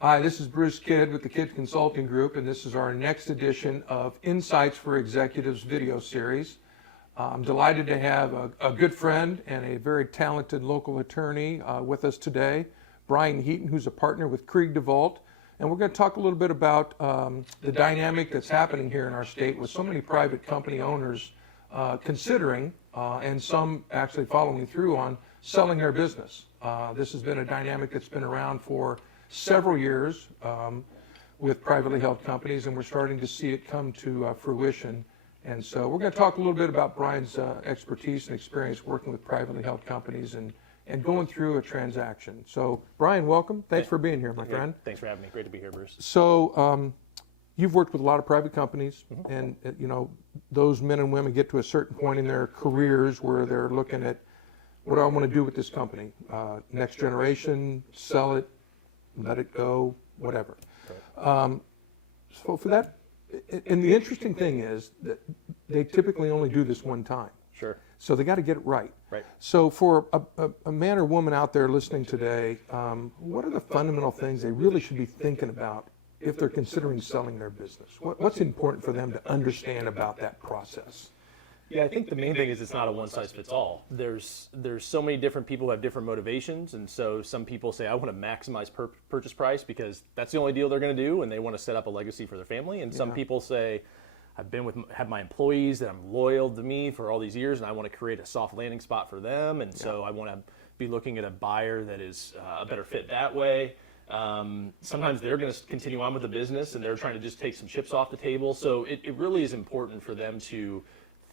Hi, this is Bruce Kidd with the Kidd Consulting Group, and this is our next edition of Insights for Executives video series. I'm delighted to have a good friend and a very talented local attorney with us today, Brian Heaton, who's a partner with Kreieg Devault. And we're going to talk a little bit about the dynamic that's happening here in our state with so many private company owners considering and some actually following through on selling their business. This has been a dynamic that's been around for several years with privately held companies, and we're starting to see it come to fruition. And so we're going to talk a little bit about Brian's expertise and experience working with privately held companies and going through a transaction. So Brian, welcome. Thanks for being here, my friend. Thanks for having me. Great to be here, Bruce. So you've worked with a lot of private companies, and you know, those men and women get to a certain point in their careers where they're looking at, what do I want to do with this company? Next generation, sell it, let it go, whatever. So for that, and the interesting thing is that they typically only do this one time. Sure. So they got to get it right. Right. So for a man or woman out there listening today, what are the fundamental things they really should be thinking about if they're considering selling their business? What's important for them to understand about that process? Yeah, I think the main thing is it's not a one-size-fits-all. There's so many different people who have different motivations, and so some people say, I want to maximize purchase price because that's the only deal they're going to do, and they want to set up a legacy for their family. And some people say, have my employees that I'm loyal to me for all these years, and I want to create a soft landing spot for them, and so I want to be looking at a buyer that is a better fit that way. Sometimes they're going to continue on with the business, and they're trying to just take some chips off the table. So it really is important for them to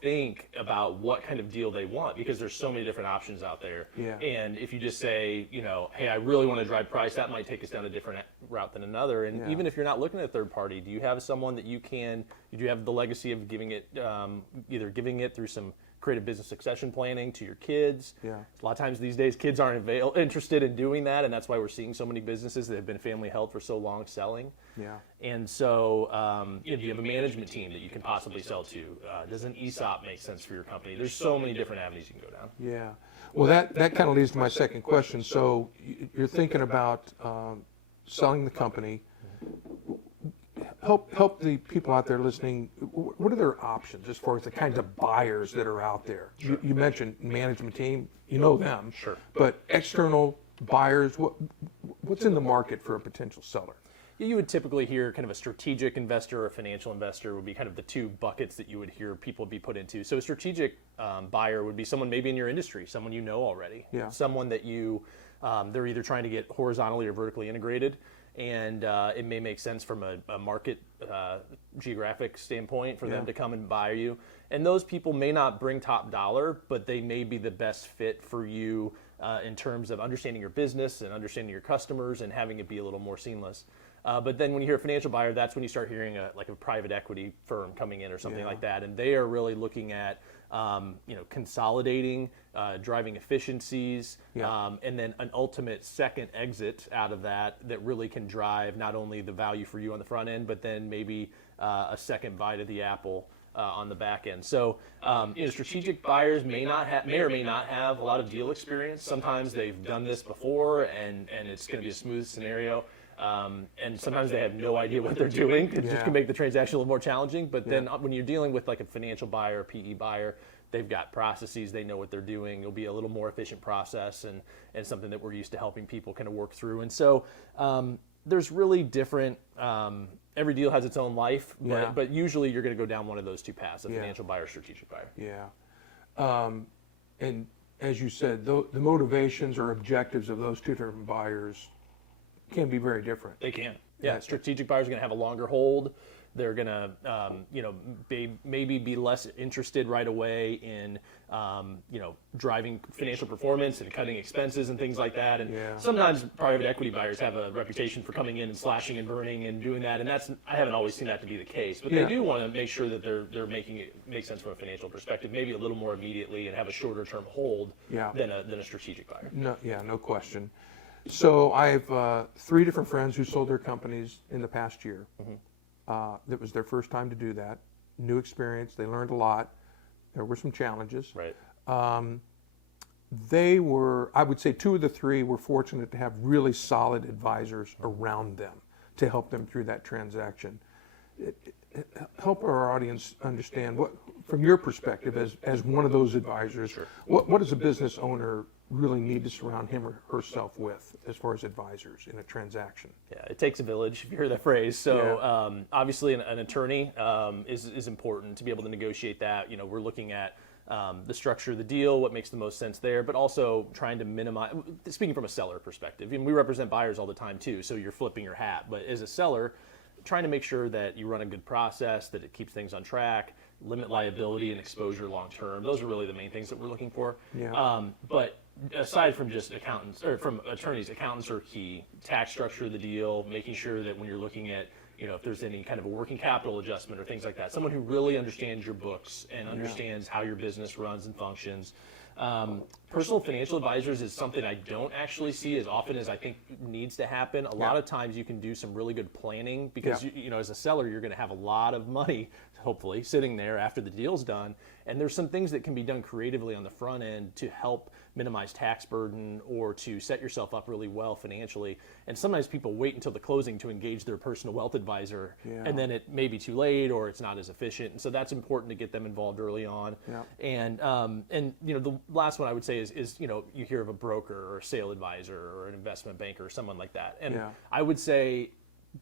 think about what kind of deal they want, because there's so many different options out there. Yeah. And if you just say, you know, hey, I really want to drive price, that might take us down a different route than another. And even if you're not looking at a third party, do you have someone that do you have the legacy of giving it, either giving it through some creative business succession planning to your kids? Yeah. A lot of times these days, kids aren't interested in doing that, and that's why we're seeing so many businesses that have been family held for so long selling. Yeah. And so, do you have a management team that you can possibly sell to? Does an ESOP make sense for your company? There's so many different avenues you can go down. Yeah. Well, that kind of leads to my second question. So you're thinking about selling the company. Help the people out there listening. What are their options as far as the kinds of buyers that are out there? Sure. You mentioned management team. You know them. Sure. But external buyers, what's in the market for a potential seller? You would typically hear kind of a strategic investor or a financial investor would be kind of the two buckets that you would hear people be put into. So a strategic buyer would be someone maybe in your industry, someone you know already, someone that they're either trying to get horizontally or vertically integrated, and it may make sense from a market geographic standpoint for them to come and buy you. And those people may not bring top dollar, but they may be the best fit for you in terms of understanding your business and understanding your customers and having it be a little more seamless. But then when you hear a financial buyer, that's when you start hearing a private equity firm coming in or something like that. And they are really looking at consolidating, driving efficiencies, and then an ultimate second exit out of that really can drive not only the value for you on the front end, but then maybe a second bite of the apple on the back end. So strategic buyers may or may not have a lot of deal experience. Sometimes they've done this before and it's going to be a smooth scenario. And sometimes they have no idea what they're doing. It just can make the transaction a little more challenging. But then when you're dealing with like a financial buyer, a PE buyer, they've got processes, they know what they're doing. It'll be a little more efficient process and something that we're used to helping people kind of work through. And so there's really different, every deal has its own life, but usually you're going to go down one of those two paths, a financial buyer, strategic buyer. Yeah. And as you said, the motivations or objectives of those two different buyers can be very different. They can. Yeah, strategic buyers are going to have a longer hold. They're going to, maybe be less interested right away in, driving financial performance and cutting expenses and things like that. And sometimes private equity buyers have a reputation for coming in and slashing and burning and doing that. And I haven't always seen that to be the case. But they do want to make sure that they're making it make sense from a financial perspective, maybe a little more immediately and have a shorter term hold than a strategic buyer. No question. So I have 3 different friends who sold their companies in the past year. That was their first time to do that. New experience. They learned a lot. There were some challenges. Right. they were, I would say 2 of the 3 were fortunate to have really solid advisors around them to help them through that transaction. Help our audience understand what, from your perspective as one of those advisors, Sure. what does a business owner really need to surround him or herself with as far as advisors in a transaction? Yeah, it takes a village, if you hear that phrase. So obviously an attorney is important to be able to negotiate that. We're looking at the structure of the deal, what makes the most sense there, but also trying to minimize, speaking from a seller perspective, and we represent buyers all the time too, so you're flipping your hat. But as a seller, trying to make sure that you run a good process, that it keeps things on track, limit liability and exposure long term. Those are really the main things that we're looking for. Yeah. But aside from just accountants, or from attorneys, accountants are key. Tax structure of the deal, making sure that when you're looking at, if there's any kind of a working capital adjustment or things like that, someone who really understands your books and understands how your business runs and functions. Personal financial advisors is something I don't actually see as often as I think needs to happen. A lot of times you can do some really good planning because, as a seller, you're going to have a lot of money, hopefully, sitting there after the deal's done. And there's some things that can be done creatively on the front end to help minimize tax burden or to set yourself up really well financially. And sometimes people wait until the closing to engage their personal wealth advisor, and then it may be too late or it's not as efficient. And so that's important to get them involved early on. And the last one I would say is you hear of a broker or a sale advisor or an investment banker or someone like that. And I would say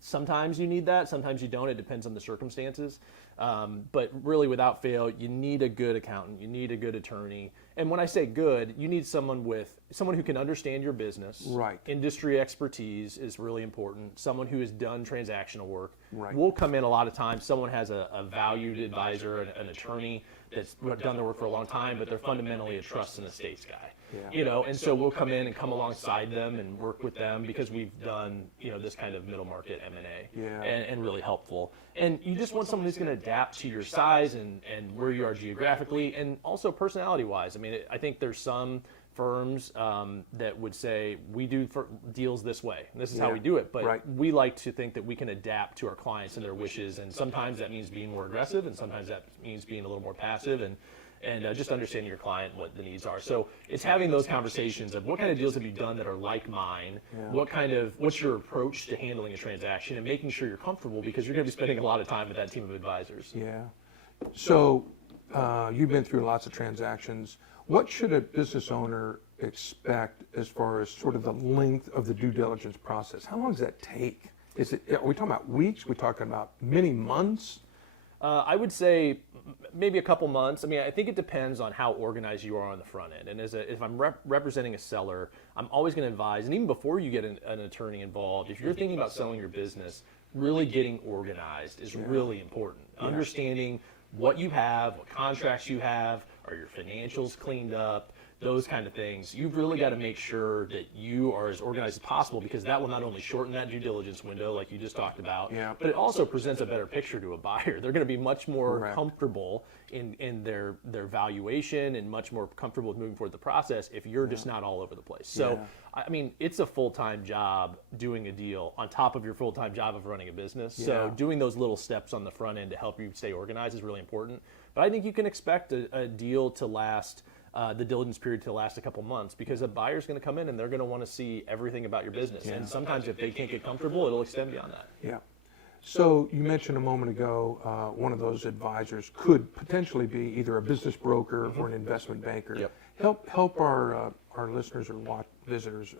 sometimes you need that, sometimes you don't. It depends on the circumstances. But really, without fail, you need a good accountant. You need a good attorney. And when I say good, you need someone who can understand your business. Right. Industry expertise is really important. Someone who has done transactional work. Right. We'll come in a lot of times. Someone has a valued advisor, an attorney that's done their work for a long time, but they're fundamentally a trust and estates guy. And so we'll come in and come alongside them and work with them because we've done, this kind of middle market M&A and really helpful. And you just want someone who's going to adapt to your size and where you are geographically and also personality wise. I mean, I think there's some firms that would say we do deals this way. And this is how we do it. But we like to think that we can adapt to our clients and their wishes. And sometimes that means being more aggressive, and sometimes that means being a little more passive, and just understanding your client and what the needs are. So it's having those conversations of what kind of deals have you done that are like mine? What's your approach to handling a transaction, and making sure you're comfortable because you're going to be spending a lot of time with that team of advisors. Yeah. So you've been through lots of transactions. What should a business owner expect as far as sort of the length of the due diligence process? How long does that take? Are we talking about weeks? Are we talking about many months? I would say maybe a couple months. I mean, I think it depends on how organized you are on the front end. And if I'm representing a seller, I'm always going to advise, and even before you get an attorney involved, if you're thinking about selling your business, really getting organized is really important. Understanding what you have, what contracts you have, are your financials cleaned up, those kind of things. You've really got to make sure that you are as organized as possible, because that will not only shorten that due diligence window like you just talked about, but it also presents a better picture to a buyer. They're going to be much more comfortable in their valuation and much more comfortable with moving forward the process if you're just not all over the place. So, I mean, it's a full-time job doing a deal on top of your full-time job of running a business. So doing those little steps on the front end to help you stay organized is really important. But I think you can expect a deal to last, the diligence period to last a couple months, because a buyer's going to come in and they're going to want to see everything about your business. And sometimes if they can't get comfortable, it'll extend beyond that. Yeah. So you mentioned a moment ago, one of those advisors could potentially be either a business broker or an investment banker. Help our listeners or visitors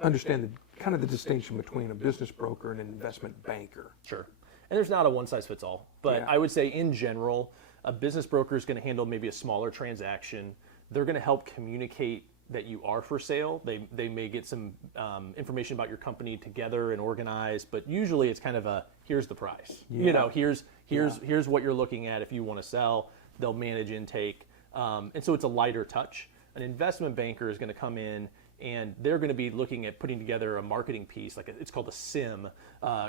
understand the distinction between a business broker and an investment banker. Sure. And there's not a one-size-fits-all, but I would say in general, a business broker is going to handle maybe a smaller transaction. They're going to help communicate that you are for sale. They may get some information about your company together and organized, but usually it's kind of a, here's the price. Here's what you're looking at if you want to sell. They'll manage intake. And so it's a lighter touch. An investment banker is going to come in and they're going to be looking at putting together a marketing piece, it's called a SIM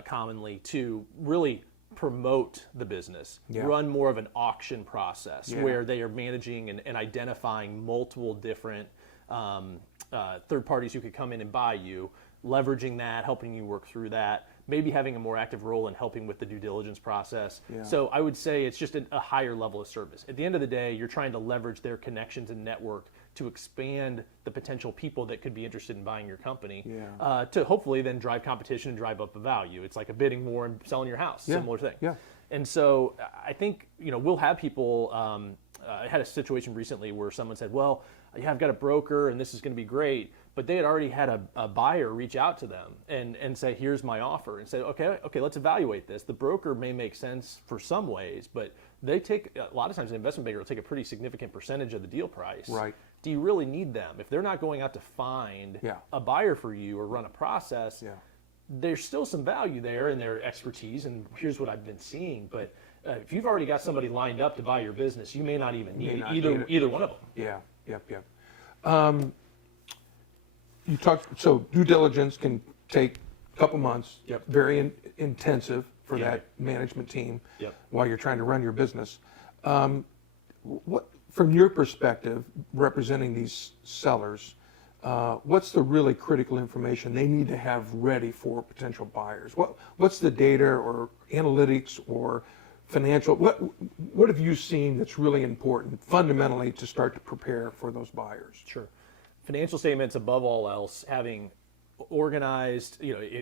commonly, to really promote the business, run more of an auction process where they are managing and identifying multiple different third parties who could come in and buy you, leveraging that, helping you work through that, maybe having a more active role in helping with the due diligence process. So I would say it's just a higher level of service. At the end of the day, you're trying to leverage their connections and network to expand the potential people that could be interested in buying your company, Yeah. to hopefully then drive competition and drive up the value. It's like a bidding war and selling your house, Yeah. similar thing. Yeah. And so I think, we'll have people, I had a situation recently where someone said, well, yeah, I've got a broker and this is going to be great, but they had already had a buyer reach out to them and say, here's my offer, and say, okay, let's evaluate this. The broker may make sense for some ways, but they take, a lot of times an investment banker will take a pretty significant percentage of the deal price. Right. Do you really need them? If they're not going out to find a buyer for you or run a process, there's still some value there in their expertise, and here's what I've been seeing. But if you've already got somebody lined up to buy your business, you may not even need either one of them. Yeah. Yep. You talked, so due diligence can take a couple months. Yep. Very intensive for that management team. Yep. While you're trying to run your business. What, from your perspective, representing these sellers, what's the really critical information they need to have ready for potential buyers? What's the data or analytics or financial? What have you seen that's really important fundamentally to start to prepare for those buyers? Sure. Financial statements above all else, having organized,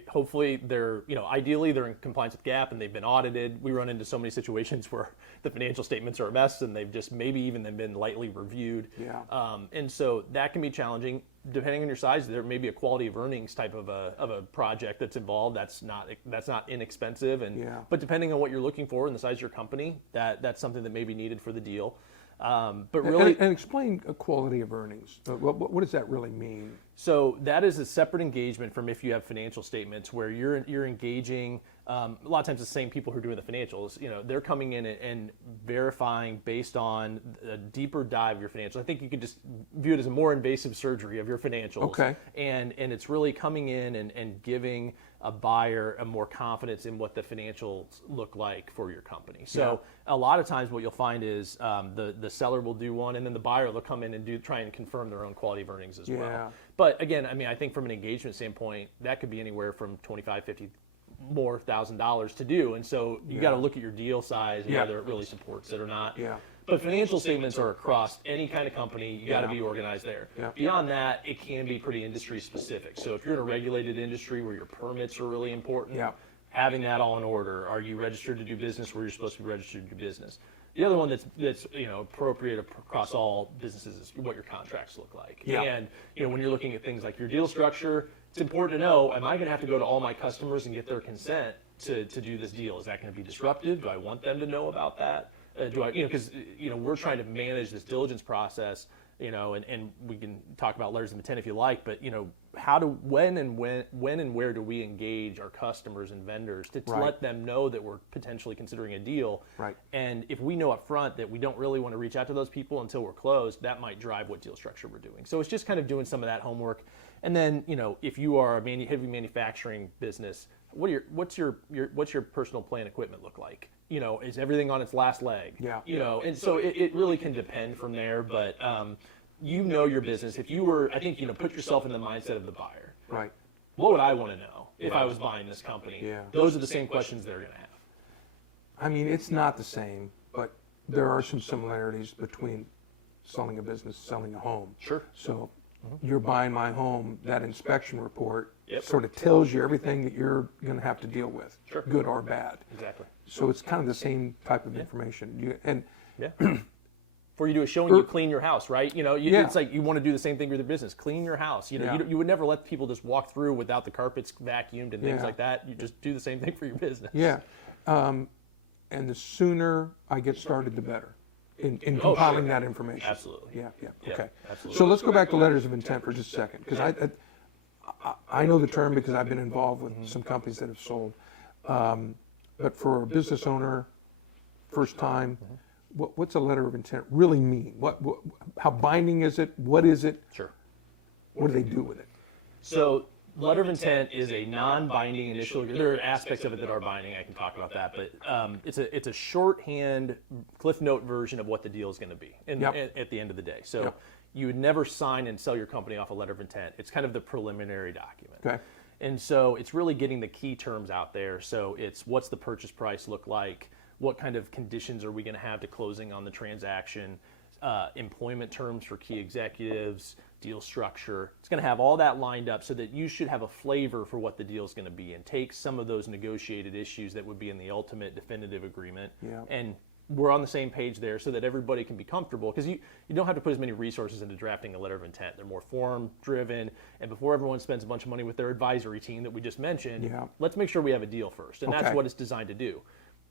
hopefully they're, ideally they're in compliance with GAAP and they've been audited. We run into so many situations where the financial statements are a mess and they've just maybe even been lightly reviewed. Yeah. And so that can be challenging. Depending on your size, there may be a quality of earnings type of a project that's involved. That's not inexpensive, but depending on what you're looking for and the size of your company, that's something that may be needed for the deal. But really, and explain a quality of earnings. What does that really mean? So that is a separate engagement from if you have financial statements where you're engaging. A lot of times the same people who are doing the financials, they're coming in and verifying based on a deeper dive of your financials. I think you could just view it as a more invasive surgery of your financials. Okay. And it's really coming in and giving a buyer a more confidence in what the financials look like for your company. So a lot of times what you'll find is the seller will do one and then the buyer will come in and try and confirm their own quality of earnings as well. But again, I think from an engagement standpoint, that could be anywhere from $25,000, $50,000 more to do. And so you got to look at your deal size and whether it really supports it or not. Yeah. But financial statements are across any kind of company. You got to be organized there. Yeah. Beyond that, it can be pretty industry specific. So if you're in a regulated industry where your permits are really important, having that all in order. Are you registered to do business where you're supposed to be registered to do business? The other one that's appropriate across all businesses is what your contracts look like. Yeah. And when you're looking at things like your deal structure, it's important to know, am I going to have to go to all my customers and get their consent to do this deal? Is that going to be disruptive? Do I want them to know about that? Because we're trying to manage this diligence process, and we can talk about letters of intent if you like, but when and where do we engage our customers and vendors to let them know that we're potentially considering a deal? Right. And if we know up front that we don't really want to reach out to those people until we're closed, that might drive what deal structure we're doing. So it's just kind of doing some of that homework. And then, if you are a heavy manufacturing business, what's your personal plant equipment look like? Is everything on its last leg? Yeah. And so it really can depend from there, but your business. If you were, I think, put yourself in the mindset of the buyer. Right. What would I want to know if I was buying this company? Yeah. Those are the same questions they're going to have. It's not the same, but there are some similarities between selling a business, selling a home. Sure. So you're buying my home, that inspection report sort of tells you everything that you're going to have to deal with, good or bad. Exactly. So it's kind of the same type of information. Before you do a showing, you clean your house, right? It's like you want to do the same thing with your business. Clean your house. You would never let people just walk through without the carpets vacuumed and things like that. You just do the same thing for your business. Yeah. And the sooner I get started, the better in compiling that information. Absolutely. Yeah. Okay. Absolutely. So let's go back to letters of intent for just a second, because I know the term because I've been involved with some companies that have sold. But for a business owner, first time, what's a letter of intent really mean? How binding is it? What is it? Sure. What do they do with it? So letter of intent is a non-binding initial. There are aspects of it that are binding. I can talk about that, but it's a shorthand Cliff Note version of what the deal is going to be at the end of the day. So you would never sign and sell your company off a letter of intent. It's kind of the preliminary document. Okay. And so it's really getting the key terms out there. So it's what's the purchase price look like? What kind of conditions are we going to have to closing on the transaction? employment terms for key executives, deal structure. It's going to have all that lined up so that you should have a flavor for what the deal is going to be, and take some of those negotiated issues that would be in the ultimate definitive agreement, and we're on the same page there so that everybody can be comfortable, because you don't have to put as many resources into drafting a letter of intent. They're more form driven, and before everyone spends a bunch of money with their advisory team that we just mentioned, let's make sure we have a deal first, and that's what it's designed to do.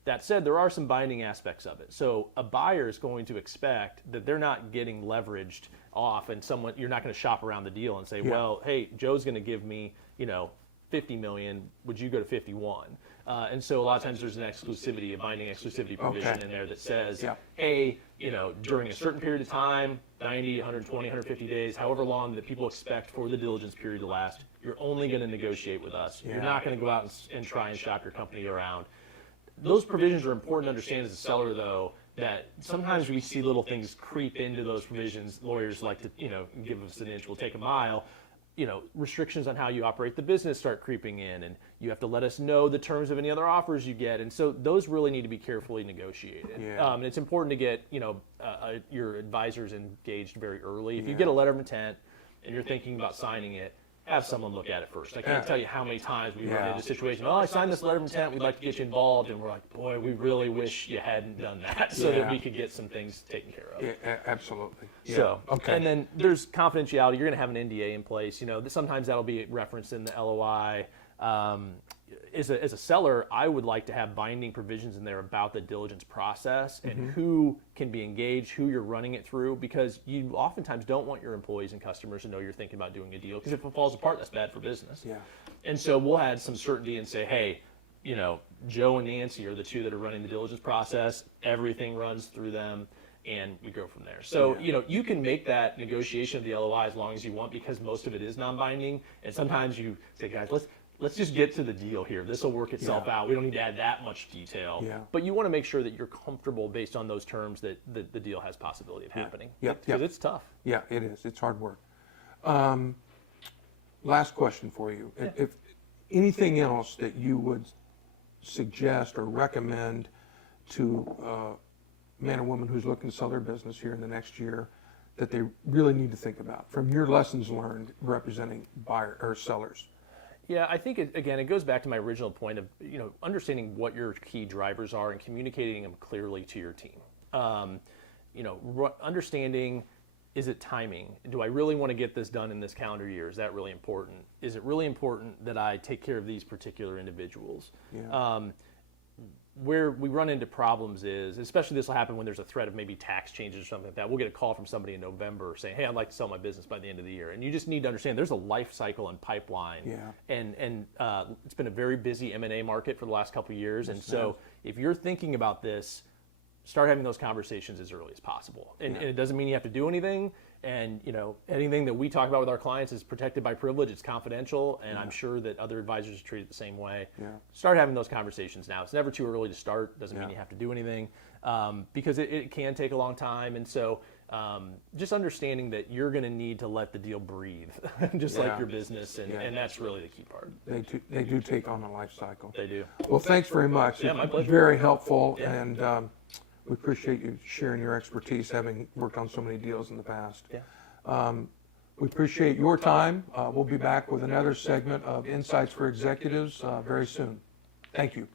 That said, there are some binding aspects of it. So a buyer is going to expect that they're not getting leveraged off, and you're not going to shop around the deal and say, well, hey, Joe's going to give me, $50 million, would you go to 51? And so a lot of times there's an exclusivity, a binding exclusivity provision in there that says, hey, during a certain period of time, 90, 120, 150 days, however long that people expect for the diligence period to last, you're only going to negotiate with us. You're not going to go out and try and shop your company around. Those provisions are important to understand as a seller, though, that sometimes we see little things creep into those provisions. Lawyers like to, give us an inch, we'll take a mile. Restrictions on how you operate the business start creeping in, and you have to let us know the terms of any other offers you get. And so those really need to be carefully negotiated. And it's important to get, your advisors engaged very early. If you get a letter of intent and you're thinking about signing it, have someone look at it first. I can't tell you how many times we run into a situation, I signed this letter of intent, we'd like to get you involved, and we're like, boy, we really wish you hadn't done that so that we could get some things taken care of. Yeah, absolutely. So, and then there's confidentiality. You're going to have an NDA in place. Sometimes that'll be referenced in the LOI. As a seller, I would like to have binding provisions in there about the diligence process and who can be engaged, who you're running it through, because you oftentimes don't want your employees and customers to know you're thinking about doing a deal, because if it falls apart, that's bad for business. And so we'll add some certainty and say, hey, Joe and Nancy are the two that are running the diligence process. Everything runs through them, and we go from there. So, you can make that negotiation of the LOI as long as you want, because most of it is non-binding. And sometimes you say, guys, let's just get to the deal here. This will work itself out. We don't need to add that much detail. But you want to make sure that you're comfortable based on those terms that the deal has possibility of happening. Because it's tough. Yeah, it is. It's hard work. Last question for you. If anything else that you would suggest or recommend to a man or woman who's looking to sell their business here in the next year that they really need to think about from your lessons learned representing buyer or sellers? Yeah, I think, it goes back to my original point of, understanding what your key drivers are and communicating them clearly to your team. Understanding, is it timing? Do I really want to get this done in this calendar year? Is that really important? Is it really important that I take care of these particular individuals? Where we run into problems is, especially this will happen when there's a threat of maybe tax changes or something like that. We'll get a call from somebody in November saying, hey, I'd like to sell my business by the end of the year. And you just need to understand there's a life cycle and pipeline. And it's been a very busy M&A market for the last couple of years. And so if you're thinking about this, start having those conversations as early as possible. And it doesn't mean you have to do anything. And anything that we talk about with our clients is protected by privilege. It's confidential, and I'm sure that other advisors are treated the same way. Start having those conversations now. It's never too early to start. Doesn't mean you have to do anything, because it can take a long time. And so just understanding that you're going to need to let the deal breathe, just like your business, and that's really the key part. They do take on a life cycle. They do. Well, thanks very much. Yeah, my pleasure. Very helpful, and we appreciate you sharing your expertise, having worked on so many deals in the past. We appreciate your time. We'll be back with another segment of Insights for Executives very soon. Thank you.